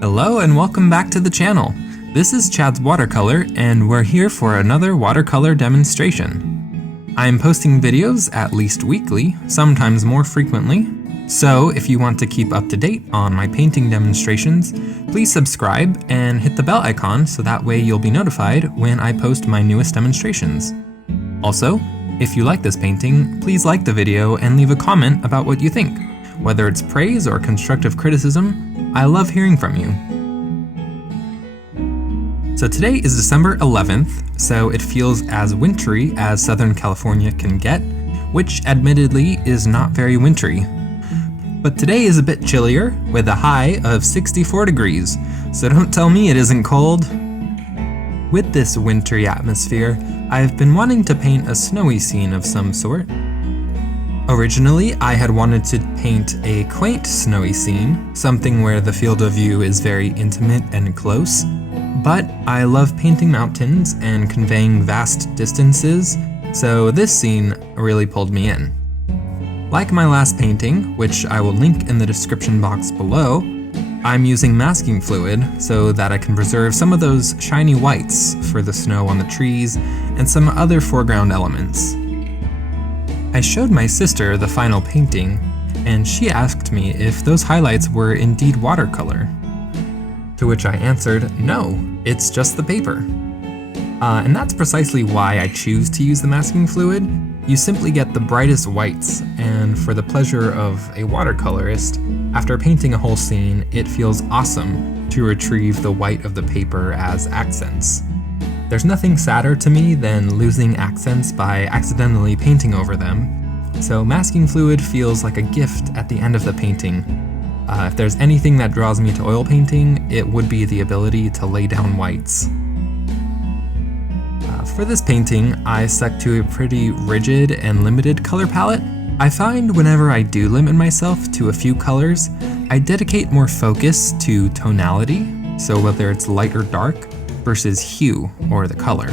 Hello and welcome back to the channel. This is Chad's Watercolor and we're here for another watercolor demonstration. I'm posting videos at least weekly, sometimes more frequently, so if you want to keep up to date on my painting demonstrations, please subscribe and hit the bell icon so that way you'll be notified when I post my newest demonstrations. Also, if you like this painting, please like the video and leave a comment about what you think. Whether it's praise or constructive criticism, I love hearing from you. So today is December 11th, so it feels as wintry as Southern California can get, which admittedly is not very wintry. But today is a bit chillier, with a high of 64 degrees, so don't tell me it isn't cold. With this wintry atmosphere, I've been wanting to paint a snowy scene of some sort. Originally, I had wanted to paint a quaint snowy scene, something where the field of view is very intimate and close, but I love painting mountains and conveying vast distances, so this scene really pulled me in. Like my last painting, which I will link in the description box below, I'm using masking fluid so that I can preserve some of those shiny whites for the snow on the trees and some other foreground elements. I showed my sister the final painting, and she asked me if those highlights were indeed watercolor. To which I answered, no, it's just the paper. And that's precisely why I choose to use the masking fluid. You simply get the brightest whites, and for the pleasure of a watercolorist, after painting a whole scene, it feels awesome to retrieve the white of the paper as accents. There's nothing sadder to me than losing accents by accidentally painting over them, so masking fluid feels like a gift at the end of the painting. If there's anything that draws me to oil painting, it would be the ability to lay down whites. For this painting, I stuck to a pretty rigid and limited color palette. I find whenever I do limit myself to a few colors, I dedicate more focus to tonality, so whether it's light or dark, versus hue, or the color.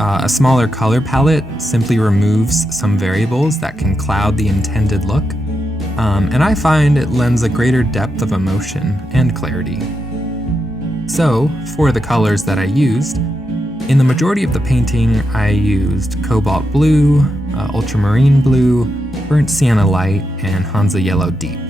A smaller color palette simply removes some variables that can cloud the intended look, and I find it lends a greater depth of emotion and clarity. So, for the colors that I used, in the majority of the painting I used cobalt blue, ultramarine blue, burnt sienna light, and Hansa yellow deep.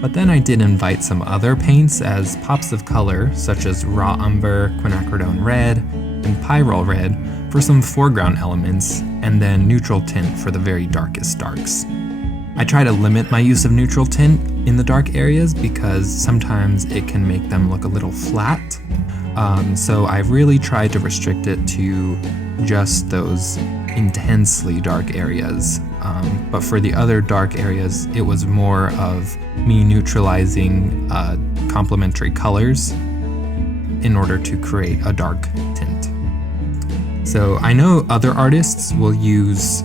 But then I did invite some other paints as pops of color, such as raw umber, quinacridone red, and pyrrole red for some foreground elements, and then neutral tint for the very darkest darks. I try to limit my use of neutral tint in the dark areas because sometimes it can make them look a little flat, so I've really tried to restrict it to just those intensely dark areas. But for the other dark areas, it was more of me neutralizing complementary colors in order to create a dark tint. So I know other artists will use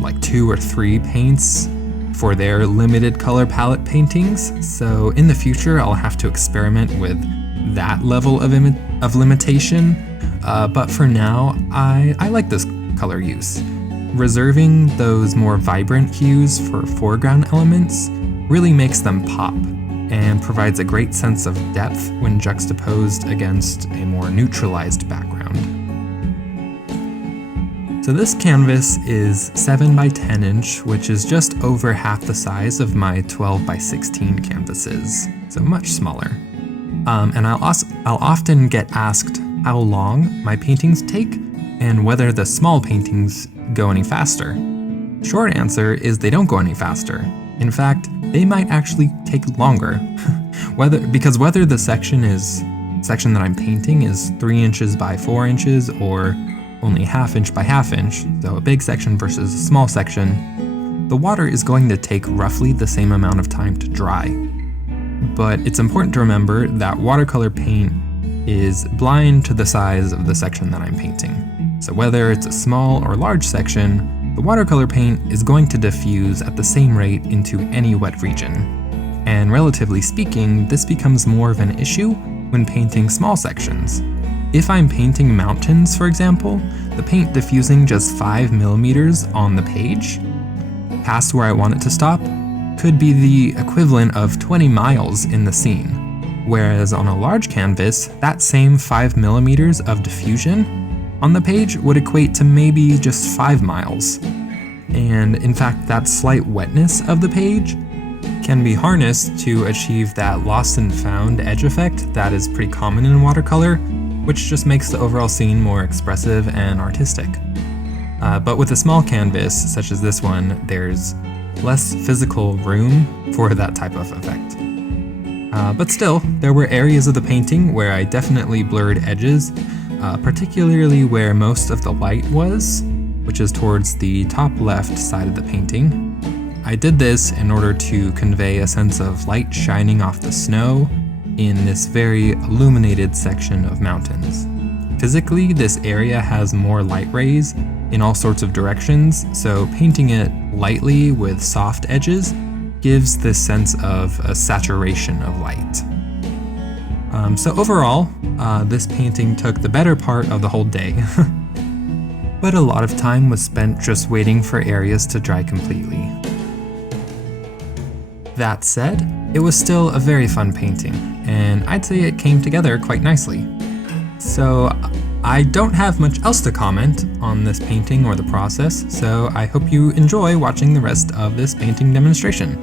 like 2 or 3 paints for their limited color palette paintings. So in the future, I'll have to experiment with that level of limitation. But for now, I like this color use. Reserving those more vibrant hues for foreground elements really makes them pop and provides a great sense of depth when juxtaposed against a more neutralized background. So this canvas is 7 by 10 inch, which is just over half the size of my 12 by 16 canvases, so much smaller. And I'll often get asked how long my paintings take and whether the small paintings go any faster. Short answer is they don't go any faster. In fact, they might actually take longer. Because whether the section that I'm painting is 3 inches by 4 inches or only ½ inch by ½ inch, so a big section versus a small section, the water is going to take roughly the same amount of time to dry. But it's important to remember that watercolor paint is blind to the size of the section that I'm painting. So whether it's a small or large section, the watercolor paint is going to diffuse at the same rate into any wet region. And relatively speaking, this becomes more of an issue when painting small sections. If I'm painting mountains, for example, the paint diffusing just 5 millimeters on the page, past where I want it to stop, could be the equivalent of 20 miles in the scene. Whereas on a large canvas, that same 5mm of diffusion on the page would equate to maybe just 5 miles. And in fact, that slight wetness of the page can be harnessed to achieve that lost and found edge effect that is pretty common in watercolor, which just makes the overall scene more expressive and artistic. But with a small canvas, such as this one, there's less physical room for that type of effect. But still, there were areas of the painting where I definitely blurred edges, particularly where most of the light was, which is towards the top left side of the painting. I did this in order to convey a sense of light shining off the snow in this very illuminated section of mountains. Physically, this area has more light rays in all sorts of directions, so painting it lightly with soft edges gives this sense of a saturation of light. So overall, this painting took the better part of the whole day. But a lot of time was spent just waiting for areas to dry completely. That said, it was still a very fun painting, and I'd say it came together quite nicely. So I don't have much else to comment on this painting or the process, so I hope you enjoy watching the rest of this painting demonstration.